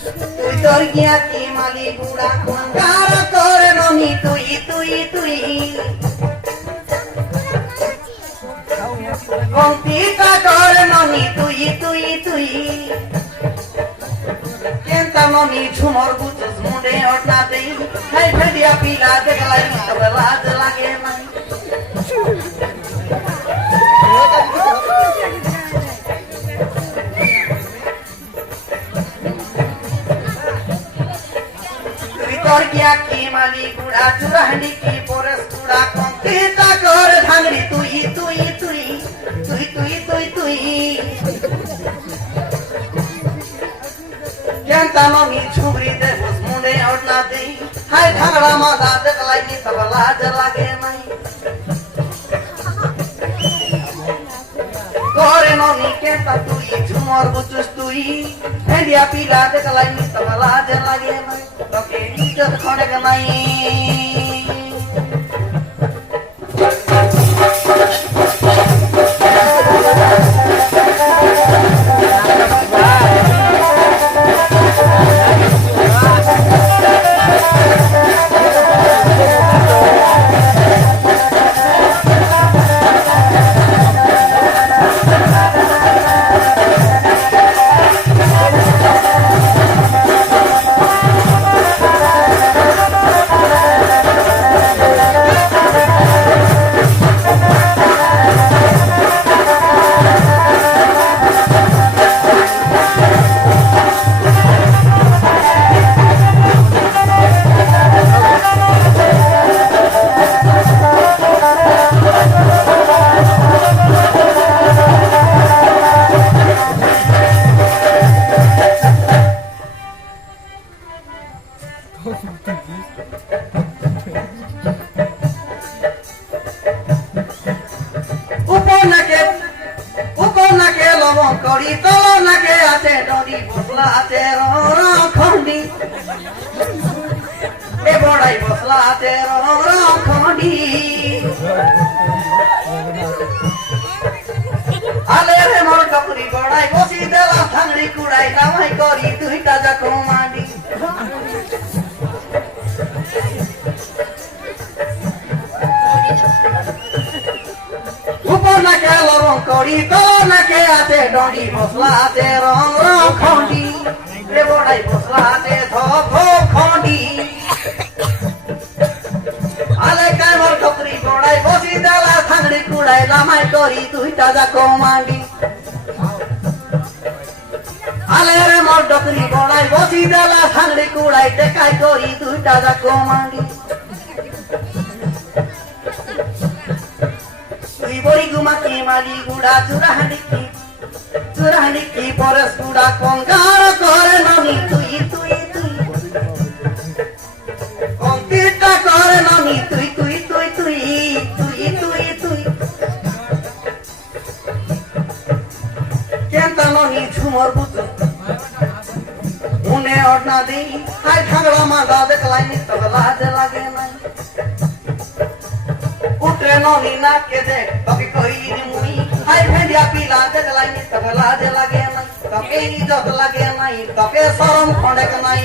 তুই তোর গিয়া কি মালি বুড়া কার তোর ননি তুই তুই তুই কন্তিকা তোর ননি তুই তুই তুই কেনতা ননি ঝুমর বুঝুস মুন্ডে ওঠনা দেই হাই ভেডিয়া পিলা দেখলাই তবে লাজ লাগে নাই তোর গিয়া কি মালি গুড়া চুরাহানি কি পরস গুড়া কন্তিকা তোর ধাংরি তুই তুই তুই তুই তুই তুই তুই কেনতা ননি ঝুমরি দে বুঝ মুন্ডে ওঠনা দেই হাই ঝগড়া মাথা দেখলাই তবে লাজ লাগে নাই তোরে ননি কেনতা তুই ঝুমর বুঝুস তুই ভেডিয়া পিলা দেখলাই তবে লাজ লাগে নাই তোকে ইজ্জত খড়ে নাই উপনাকে লবণ করি তলনাকে আছে ডরি বসলা আছে খন্ডি এ বড়াই বসলা আছে খন্ডি আলে রে মোর কাপুরি বড়াই বসি দেলা থাংড়ি কুড়াই নামাই করি দুইটা যাক মাডি উপনাকে লবণ করি তলনাকে আছে ডরি বসলা আছে খন্ডি এ বড়াই বসলা আছে খন্ডি আলে কাই মোর কাপুরি বড়াই বসি দেলা থাংড়ি কুড়াই নামাই করি দুইটা যাক মাডি আলে রে মোর ডকরি বড়াই বসি দেলা থাংড়ি কুড়াই টেকাই করি দুইটা যাক মাডি তুই বড়ি গুমা কি মালি গুড়া চুরাহানি কি পরস গুড়া কঙ্গার করে ননি তুই তুই তুই কঙ্কিটা করে ননি তুই তুই তুই তুই তুই তুই তুই কেনতা ননি ঝুমর বুঝু মুনে ওঠনা দেই হাই ঝগড়া মাথা দেখলাই তবে লাজ লাগে নাই উঠে ননি নাকে দে তবে কইনি মুই হাই ভেডিয়া পিলা দেখলাই তবে লাজ লাগে নাই তবে ইজ্জত লাগে নাই তবে শরম খড়ে নাই